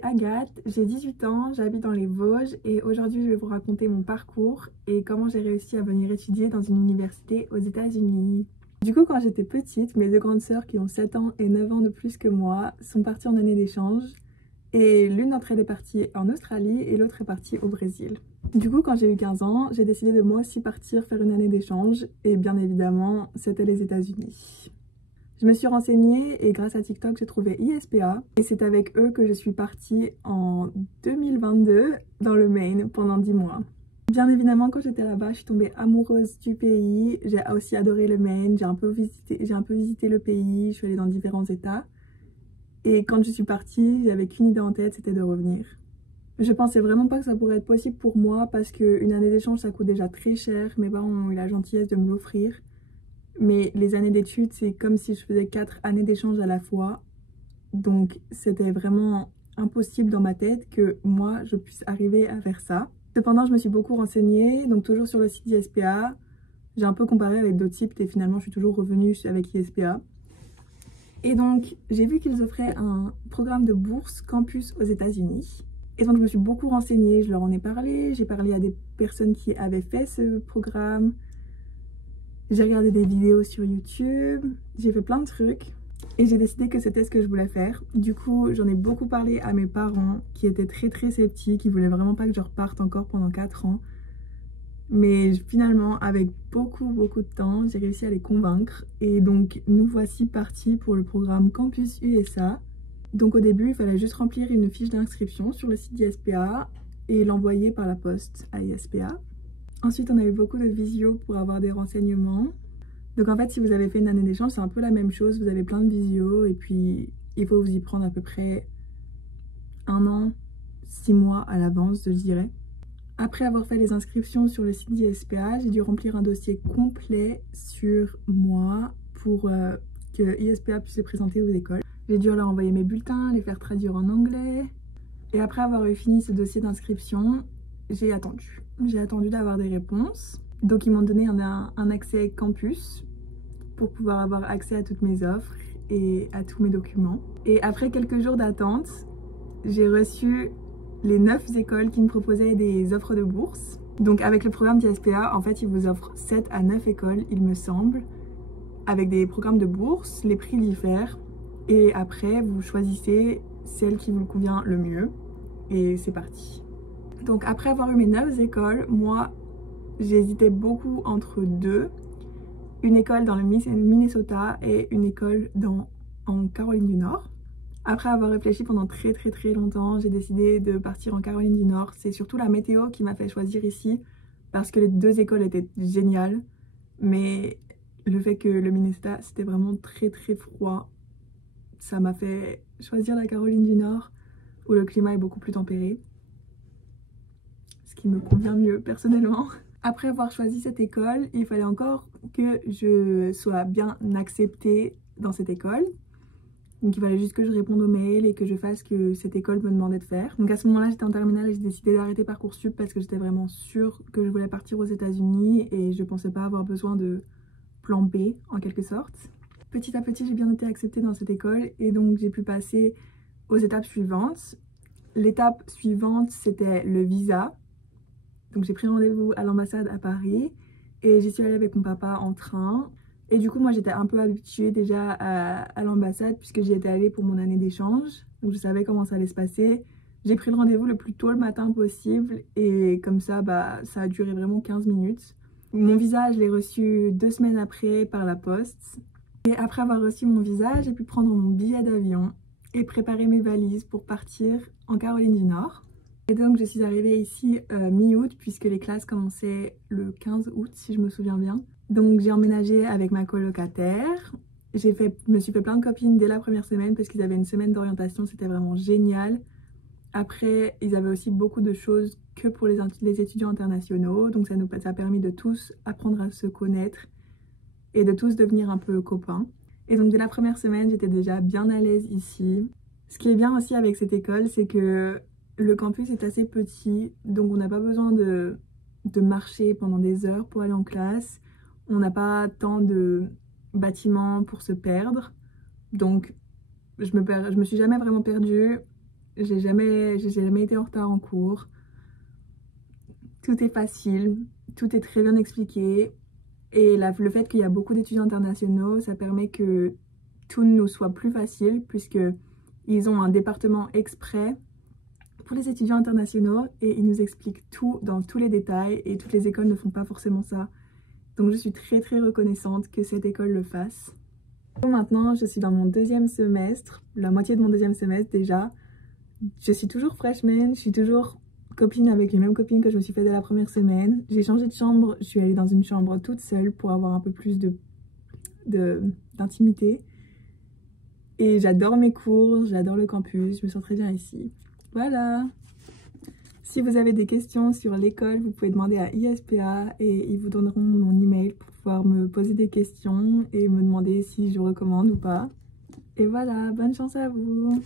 c'est Agathe, j'ai 18 ans, j'habite dans les Vosges et aujourd'hui je vais vous raconter mon parcours et comment j'ai réussi à venir étudier dans une université aux États-Unis. Du coup, quand j'étais petite, mes deux grandes sœurs qui ont 7 ans et 9 ans de plus que moi sont parties en année d'échange et l'une d'entre elles est partie en Australie et l'autre est partie au Brésil. Du coup, quand j'ai eu 15 ans, j'ai décidé de moi aussi partir faire une année d'échange et bien évidemment, c'était les États-Unis. Je me suis renseignée et grâce à TikTok, j'ai trouvé ISPA et c'est avec eux que je suis partie en 2022 dans le Maine pendant 10 mois. Bien évidemment, quand j'étais là-bas, je suis tombée amoureuse du pays. J'ai aussi adoré le Maine, j'ai un peu visité le pays, je suis allée dans différents états. Et quand je suis partie, j'avais qu'une idée en tête, c'était de revenir. Je pensais vraiment pas que ça pourrait être possible pour moi parce qu'une année d'échange, ça coûte déjà très cher. Mes parents ont eu la gentillesse de me l'offrir. Mais les années d'études, c'est comme si je faisais 4 années d'échange à la fois. Donc c'était vraiment impossible dans ma tête que moi, je puisse arriver à faire ça. Cependant, je me suis beaucoup renseignée, donc toujours sur le site ISPA. J'ai un peu comparé avec d'autres sites et finalement, je suis toujours revenue avec ISPA. Et donc, j'ai vu qu'ils offraient un programme de bourse campus aux États-Unis. Et donc, je me suis beaucoup renseignée, je leur en ai parlé. J'ai parlé à des personnes qui avaient fait ce programme. J'ai regardé des vidéos sur YouTube, j'ai fait plein de trucs et j'ai décidé que c'était ce que je voulais faire. Du coup, j'en ai beaucoup parlé à mes parents qui étaient très sceptiques, ils voulaient vraiment pas que je reparte encore pendant 4 ans. Mais finalement, avec beaucoup de temps, j'ai réussi à les convaincre. Et donc, nous voici partis pour le programme Campus USA. Donc au début, il fallait juste remplir une fiche d'inscription sur le site d'ISPA et l'envoyer par la poste à ISPA. Ensuite, on a eu beaucoup de visio pour avoir des renseignements. Donc en fait, si vous avez fait une année d'échange, c'est un peu la même chose. Vous avez plein de visio et puis il faut vous y prendre à peu près 1 an, 6 mois à l'avance, je dirais. Après avoir fait les inscriptions sur le site d'ISPA, j'ai dû remplir un dossier complet sur moi pour que ISPA puisse se présenter aux écoles. J'ai dû leur envoyer mes bulletins, les faire traduire en anglais. Et après avoir eu fini ce dossier d'inscription, j'ai attendu. J'ai attendu d'avoir des réponses. Donc ils m'ont donné un accès campus pour pouvoir avoir accès à toutes mes offres et à tous mes documents. Et après quelques jours d'attente, j'ai reçu les 9 écoles qui me proposaient des offres de bourse. Donc avec le programme d'ISPA, en fait, ils vous offrent 7 à 9 écoles, il me semble, avec des programmes de bourse. Les prix diffèrent. Et après, vous choisissez celle qui vous convient le mieux. Et c'est parti. Donc après avoir eu mes 9 écoles, moi j'hésitais beaucoup entre deux. Une école dans le Minnesota et une école en Caroline du Nord. Après avoir réfléchi pendant très longtemps, j'ai décidé de partir en Caroline du Nord. C'est surtout la météo qui m'a fait choisir ici parce que les 2 écoles étaient géniales. Mais le fait que le Minnesota c'était vraiment très froid, ça m'a fait choisir la Caroline du Nord où le climat est beaucoup plus tempéré. Ce qui me convient mieux personnellement. Après avoir choisi cette école, il fallait encore que je sois bien acceptée dans cette école. Donc il fallait juste que je réponde aux mails et que je fasse ce que cette école me demandait de faire. Donc à ce moment-là, j'étais en terminale et j'ai décidé d'arrêter Parcoursup parce que j'étais vraiment sûre que je voulais partir aux États-Unis et je pensais pas avoir besoin de plan B en quelque sorte. Petit à petit, j'ai bien été acceptée dans cette école et donc j'ai pu passer aux étapes suivantes. L'étape suivante, c'était le visa. Donc j'ai pris rendez-vous à l'ambassade à Paris et j'y suis allée avec mon papa en train. Et du coup moi j'étais un peu habituée déjà à l'ambassade puisque j'y étais allée pour mon année d'échange. Donc je savais comment ça allait se passer. J'ai pris le rendez-vous le plus tôt le matin possible et comme ça ça a duré vraiment 15 minutes. Mon visa je l'ai reçu 2 semaines après par la poste. Et après avoir reçu mon visa, j'ai pu prendre mon billet d'avion et préparer mes valises pour partir en Caroline du Nord. Et donc je suis arrivée ici mi-août puisque les classes commençaient le 15 août si je me souviens bien. Donc j'ai emménagé avec ma colocataire. Je me suis fait plein de copines dès la première semaine parce qu'ils avaient une semaine d'orientation, c'était vraiment génial. Après ils avaient aussi beaucoup de choses que pour les étudiants internationaux. Donc ça a permis de tous apprendre à se connaître et de tous devenir un peu copains. Et donc dès la première semaine j'étais déjà bien à l'aise ici. Ce qui est bien aussi avec cette école, c'est que le campus est assez petit, donc on n'a pas besoin de marcher pendant des heures pour aller en classe. On n'a pas tant de bâtiments pour se perdre. Donc je me suis jamais vraiment perdue. j'ai jamais été en retard en cours. Tout est facile, tout est très bien expliqué. Et le fait qu'il y a beaucoup d'étudiants internationaux, ça permet que tout nous soit plus facile puisque ils ont un département exprès pour les étudiants internationaux et ils nous expliquent tout dans tous les détails et toutes les écoles ne font pas forcément ça. Donc je suis très reconnaissante que cette école le fasse. Maintenant, je suis dans mon deuxième semestre, la moitié de mon deuxième semestre déjà. Je suis toujours freshman, je suis toujours copine avec les mêmes copines que je me suis fait dès la première semaine. J'ai changé de chambre, je suis allée dans une chambre toute seule pour avoir un peu plus d'intimité. Et j'adore mes cours, j'adore le campus, je me sens très bien ici. Voilà! Si vous avez des questions sur l'école, vous pouvez demander à ISPA et ils vous donneront mon email pour pouvoir me poser des questions et me demander si je recommande ou pas. Et voilà, bonne chance à vous!